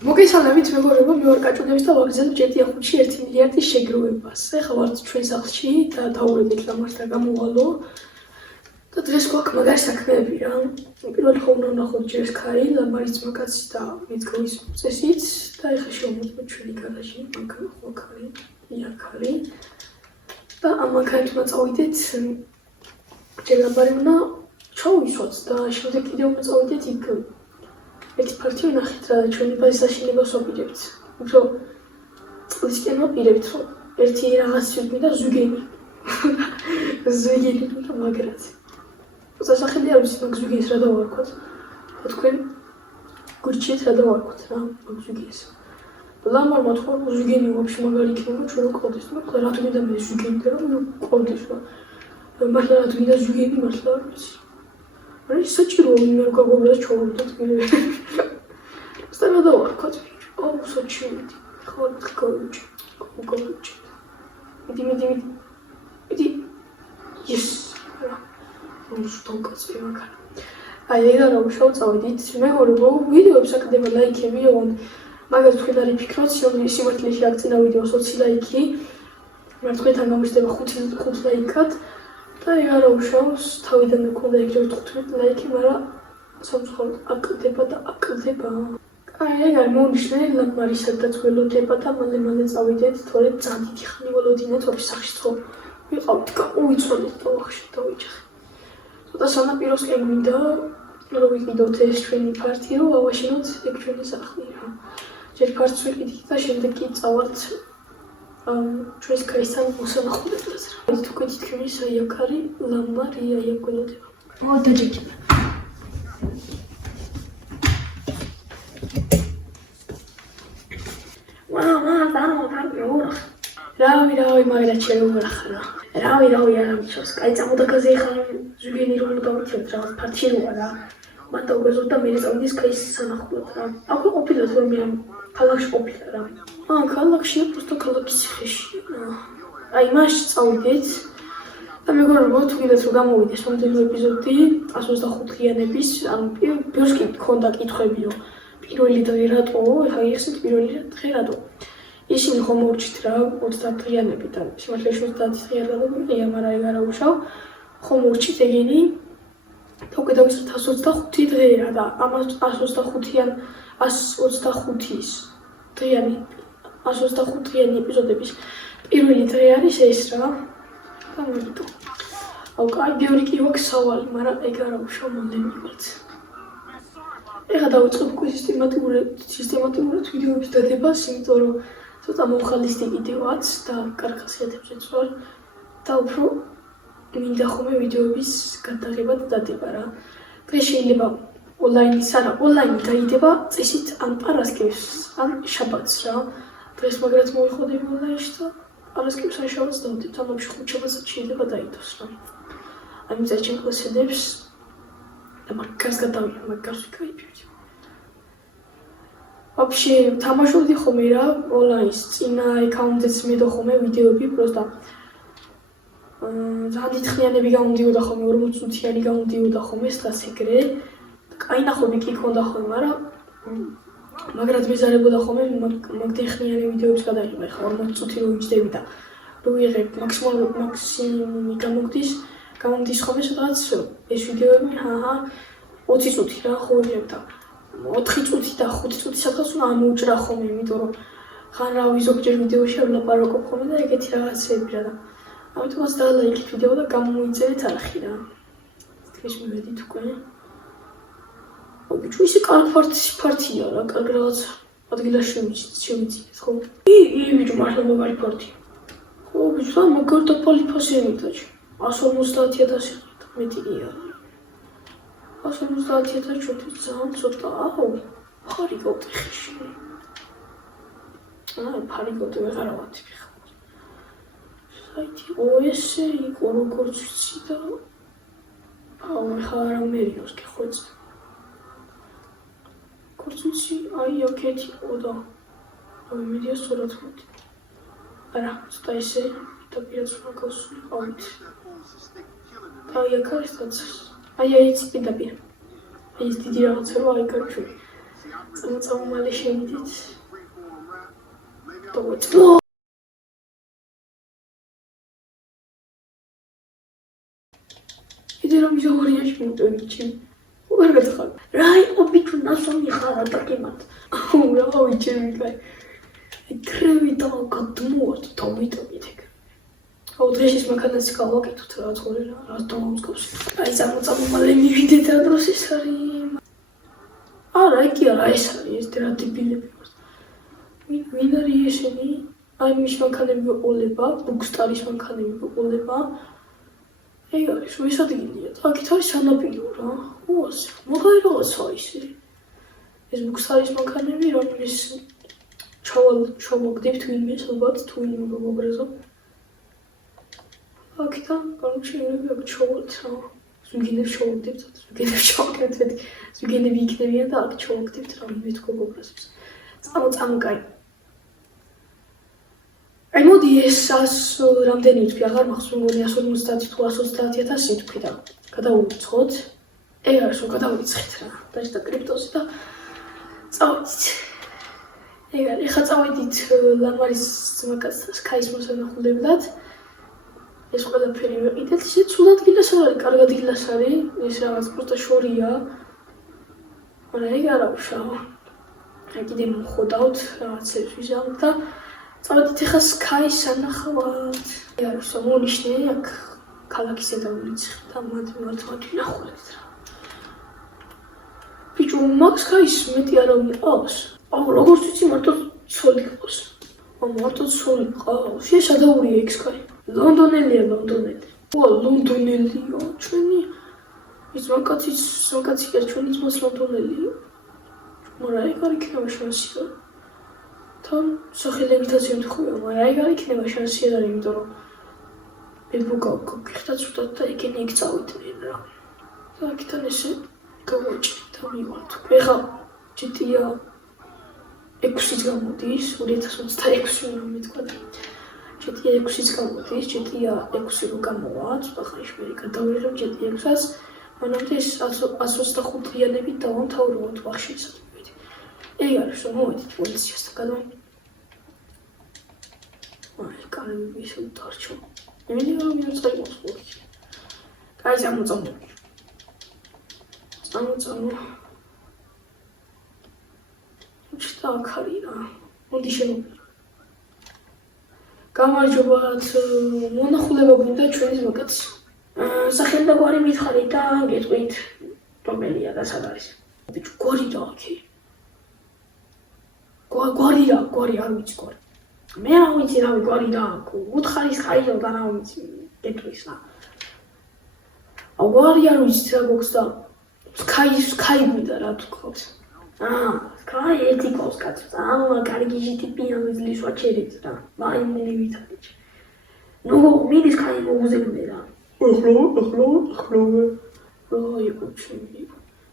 მოგესალმებით მეგობრებო, მე ვარ კაჭუდების და ვაგრძელებ ჯერდია ხუთში 1 მილიარდის შეგროვებას. ეხლა ვართ ჩვენ სახლში და დავურებით ლამარს და გამოვალო. და დღეს გვაქვს მაგარი საქმეები რა. პირველ რიგში უნდა ვნახოთ ჯერ ქარი, ლამარის მაგაცი და მიძღვის წესით და ეხლა შევმოწმოთ ჩვენი გარაჟი, მანქანა ხო ქარი, იარქარი. და ამ მანქანით უნდა წავიდეთ ჯერ ლამბარი უნდა ჩავისვათ და შემდეგ კიდევ უნდა წავიდეთ იქ ერთი ფაქტი ვნახეთ რა ჩვენი ბაზის აშენებას ვაპირებთ. უფრო წყლისკენ ვაპირებთ, რომ ერთი რაღაცი ვიყიდა ზუგენი. ზუგენი და მაგრაც. თუმცა სახელი არ ვიცი მაგ ზუგენს რა დავარქვათ. და თქვენ გურჩით რა დავარქვათ რა მაგ ზუგენს. ლამარმა თქვა რომ ზუგენი ვაფშე მაგარი იქნება ჩვენ რო ყავდეს. მაგრამ რა თქმა უნდა მე ზუგენი და რომ ყავდეს რა. მართლა რა თქმა უნდა ზუგენი მართლა არ ვიცი. Are საჭირო იმერ გაგობრას ჩავუდოთ კიდე. სტანა დავარქვათ. აუ საჭირო. ხო გოუჩი. გოუჩი. მიდი. Yes. სტონკაცი მაგარი. აი ეგ რა უშავ წავედით. მეგობრებო, ვიდეოებს აკდება ლაიქები, მაგას თქვენ არ იფიქროთ, სიმართლეში აქ წინა ვიდეოს 20 ლაიქი. მაგრამ თქვენთან გამიშდება 5 ლაიქად. და ეგ არა უშავს, თავიდან მქონდა ეგრევე 15 ლაიქი, მაგრამ სამწუხაროდ აკლდება. აი ეგ არ მონიშნე ლამბარი სადაც ველოდება და მალე წავიდეთ, თორემ ძალიან დიდი ხანი ველოდინეთ ვაფშე სახში ხო ვიყავთ, უიცვალეთ და ვახში დავიჯახე. ცოტა სანაპიროსკენ გვინდა რომ ვიყიდოთ ეს ჩვენი ფართი, რომ ავაშენოთ ეგ ჩვენი სახლი რა. ჯერ ფართს ვიყიდით და შემდეგ კი წავალთ ჩვენს ქაისთან მოსანახულებას რა. თუ გეთით ჩვენი საიაქარი ლამბარი აი ეგ გველოდება. დაჯექება. რავი, მაგრამ შეუღრახა. რავი, არა მიჩოს. კაი წამოდაგაზე ხარ ზუგენი რომ დავიცეთ რა, ფართი როა რა. მან დავგეზოთ და მე წავიდეს ქაის სანახულად რა. აქვე ყოფილა თუ მე ქალაქში ყოფილა რა. ქალაქშია, просто ქალაქის ციხეში. აი მასში წავიდეთ. და მეგობრებო, თუ გინდათ რომ გამოვიდეს მომდევნო ეპიზოდი 125-იანების, ანუ ბევრს კი მქონდა კითხვები, რომ პირველი დღე რატო, ეხლა იხსენეთ პირველი დღე რატო. ისინი ხომ მორჩით რა 30 დღეანები და სიმართლეში 30 დღე არ გადაგმულია, მაგრამ ეგ არა უშავ. ხომ მორჩით ეგენი და უკვე დავიწყეთ 125 დღეა და ამას 125-ის დღიანი 125 დღიანი ეპიზოდების პირველი დღე არის ეს რა. და მოვიდო. აუ კაი ბევრი კი ვაქვს სავალი, მაგრამ ეგ არა უშავ მომდენივად. ეხლა დავიწყებ უკვე სისტემატურად ვიდეოების დადებას, იმიტომ რომ ცოტა მომხალისდი კიდევაც და კარგ ხასიათებზეც ვარ და უფრო მინდა ხოლმე ვიდეოების გადაღება და დადება რა. დღეს შეიძლება ონლაინი გაიდება წესით ან პარასკევს ან შაბათს რა. დღეს მაგრად მოვიხოდები ონლაინში და პარასკევს ან შაბათს დავდებ, ან ვაფშე 5 შაბათსაც შეიძლება დაიდოს რა. ამიტომ ჩემ კლასედებს და მაგას გადავიდა, მაგას ვიკაიფებდი. ვაფშე თამაშობდი ხოლმე რა ონლაინს, წინა აკაუნტზეც მედო ხოლმე ვიდეოები, просто ძალიან დიდხნიანები გამოდიოდა ხოლმე, 40 წუთიანი გამოდიოდა ხოლმე სადაც ეგრე. კაი ნახვები კი ქონდა ხოლმე, მაგრამ მეზარებოდა ხოლმე მაგდიხნიანი ვიდეოებს გადაიღება. ეხლა 40 წუთი რო ვიჯდები და რო ვიღებ მაქსიმუმი გამომდის ხოლმე სადღაც ეს ვიდეოები 20 წუთი რა ხო ვიღებ და 4 წუთი და 5 წუთი სადღაც უნდა ამოუჭრა ხოლმე, იმიტომ რომ ხან რავი ზოგჯერ ვიდეოში არ ვლაპარაკობ ხოლმე და ეგეთი რაღაცები რა და ამიტომაც დალაიქეთ ვიდეო და გამოიწერეთ არხი რა. დღეს მივედით უკვე. ობიჭო ისე კარგ ფართია რა, კარგ რაღაც ადგილაში შევიძინეთ ხო? ბიჭო მართლა მაგარი ფართია. ხო ბიჭო მაგარ დაფალი ფასები დაჭი. 150,000 მეტია. 150,000 ჩუთი ძალიან ცოტა. აუ, ფარიგოთ ხეში. ფარიგოთ ვეღარა ვათი ხა. საითი OS-ი იყო როგორც ვიცი და აუ ხა რა მერიოს კი ხო წ. როგორც ვიცი, აი აქეთი იყო და აი მედია სწორად ხოთი. არა, ცოტა ისე და პირაც მაგას ვიყავით. აი აქ არის თაც. აი ეს პირდაპირ. ეს დიდი რაღაცა რა აი გაჩვი. მალე შევიდით. კიდე რომ ისოღორიაში მომწონიჩი. ვერ გაცხარ. რა იყო ბიჭო ნასონი ხარა დაგემართ. რა ვიცი კაი. კრემი დაგადმოოთ დავიტოვით ეგ. დღეშის მანქანას გავაკეთოთ რა თქორე რა დავამსგავს. აი წამოწამალე მივიდეთ რა დროს ის არის. არა იგი არა ეს არის ეს რა დებილები ვარ. ვინ არის ესენი? აი მის მანქანები ვიყოლება, ბუქსტარის მანქანები ვიყოლება. ეგ არის ის ადგილია. აქეთ არის სანაპირო რა. უას, მაგარი რაღაცა ისე. ეს ბუქსტარის მანქანები რომლის ჩავაგდებთ ვინმეს ალბათ თუ ვინმე მოგრეზო. აქეთან განჩინები ჩავალთ რა. ზუგენებს ჩავაგდებთ, ზუგენები იქნებიან და აქ ჩავაგდებთ რა ვინმე თქო გოგრაზებს. წამოკაი. აი მოდი ეს რამდენი თქვი აღარ მახსოვს 150 თუ 130,000 თქვი და გადავუცხოთ. ეგ არის რომ გადავიცხეთ რა. და კრიპტოზე და წავიდით. ეგ არის ხა წავიდით ლამარის ძმაკაცთან სკაის მოსანახულებლად. ეს ყველაფერი ვიყიდეთ, ისე ცუდად გილას არის, კარგად გილას არის, ეს რაღაც პროტა შორია. მაგრამ ეგ არა უშავო. აი კიდე მოხოდავთ რაღაცებს ვიზამთ და წავედით ახლა სკაის სანახავად. ეგ არის მომნიშნე აქ ქალაქის ზედაულიც და მართლაც ნახულობთ რა. ბიჭო მაგ სკაის მეტი არავინ ყავს. აუ როგორც ვიცი მარტო ცოლი ყავს. მარტო ცოლი ყავს. ეს სადაურია ეგ სკაი. ლონდონელია ლონდონელი. ლონდონელია ჩვენი ის ვაკაცია ჩვენი ძმას ლონდონელია. მაგრამ ეგ არ იქნება შანსი. თან სახელებითაც ემთხვევა, მაგრამ ეგ არ იქნება შანსი არ არის, იმიტომ რომ ბებუკა გიხდა ცუდად და ეგენი იქ წავიდნენ რა. და აქეთან ესე გავაჭრით და მივართ. ეხლა GTA 6-იც გამოდის, 2026 რომ მეთქვა. GTA 6-იც გამოდის, GTA 6 რო გამოვა, ცოტა ხანში მე გადავიღე რომ GTA 6-ს, მანამდე 125-იანებით დავამთავროთ ვახშიც. ეგ არის რომ მოვედით პოლიციასთან გადავ. აი კარგი ისე დარჩო. იმენი რომ მიუწევს ხოლმე. კაი გამოწამო. უჩთა ხარი რა. მოდი შემოვიდეთ. გამარჯობათ, მონახულება გვინდა ჩვენი ზოგადად. სახელი და გვარი მითხარით და გეტყვით რომელია და სად არის. ბიჭო გვარი რა აქ. გვარი არ ვიცი გვარი. მე არ ვიცი რა გვარი რა. უთხარის ხაიო და რა ვიცი გეტყვის რა. გვარი არ ვიცი რა გქოს და სკაი გვინდა რა თქოს. სკაი ერთი გქოს კაცს. კარგი GTP ამიზლის ვაჩერეთ რა. მაიმუნი ვითარეთ. ნუ მიდის სკაი მოგუზებდე რა. ახლა. რა იყო ჩემი.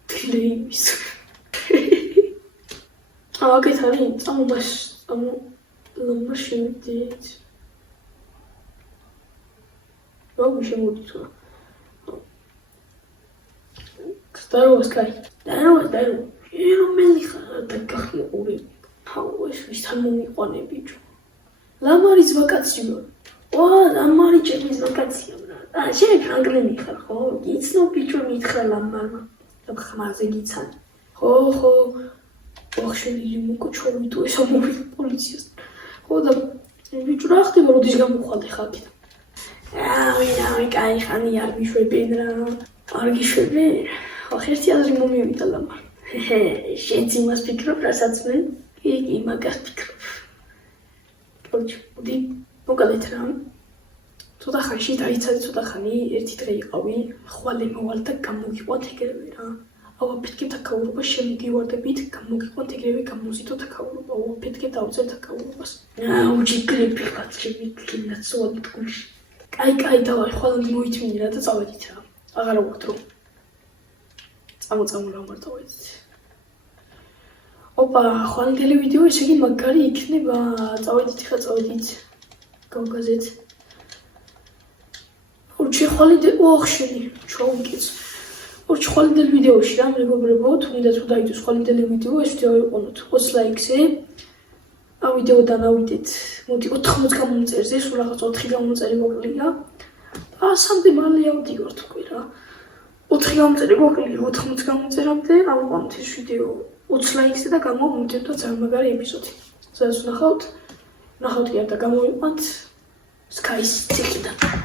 თლეიმის. აქეთ არის ლამბა შევიდით. რა შემოდით რა. Здорово, Скай. Здорово. რომელი ხარ და გახიურე. აუ ეს ვისთან მომიყვანე ბიჭო. ლამარის ვაკაციო. ლამარი ჩემის ვაკაცია ბრა. შენ ფრანგლენი ხარ ხო? იცნო ბიჭო მითხრა ლამარმა. და ხმაზე გიცან. ხო. ახშენი მოკოჩორი თუ ესა მოვიდა პოლიციას. ხო და ბიჭო რა ხდება როდის გამოხვალე ხალხი. ვინავე კაი ხანი არ მიშვებენ რა. არ გიშვებენ? ახ ერთი აზრი მომივიდა ლამარ. შენც იმას ფიქრობ რასაც მე? იგი მაგას ფიქრობ. მოდი მოგალეთ რა. ცოტა ხანში დაიცადე ცოტა ხანი ერთი დღე იყავი, ხვალე მოვალ და გამოგიყვათ ეგრევე რა. ავაფეთქებ თაკაურობა შემოგივარდებით, გამოგიყვათ ეგრევე გამოზიდოთ თაკაურობა, ავაფეთქებ დავწერ თაკაურობას. უჯიგრები ხარ ჩემი კინაცოა თქუში. კაი დავაი ხვალამდე მოითმინე რა და წავედით რა. აღარა ვუხთ რომ წამოწამო რა მარტავედით. ხვალინდელი ვიდეო ესე იგი მაგარი იქნება. წავედით. გავგაზეთ. ხვალინდელი შენი ჩაუკიც. ხვალინდელ ვიდეოში რა მეგობრებო, თუ მინდა თუ დაიდოს ხვალინდელი ვიდეო, ეს ვიდეო იყონოთ 20 ლაიქზე. ამ ვიდეოდან ავიდეთ, მოდი 80 გამომწერზე, სულ რაღაც 4 გამომწერი მოკლია. და სამდე მალე ავდივართ უკვე რა. 4 გამომწერი მოკლია 80 გამომწერამდე, ავყავთ ეს ვიდეო 20 ლაიქზე და გამოვიდეთ ძალიან მაგარი ეპიზოდი. სადაც ნახავთ კი არ და გამოვიყვანთ Sky's ციხიდან.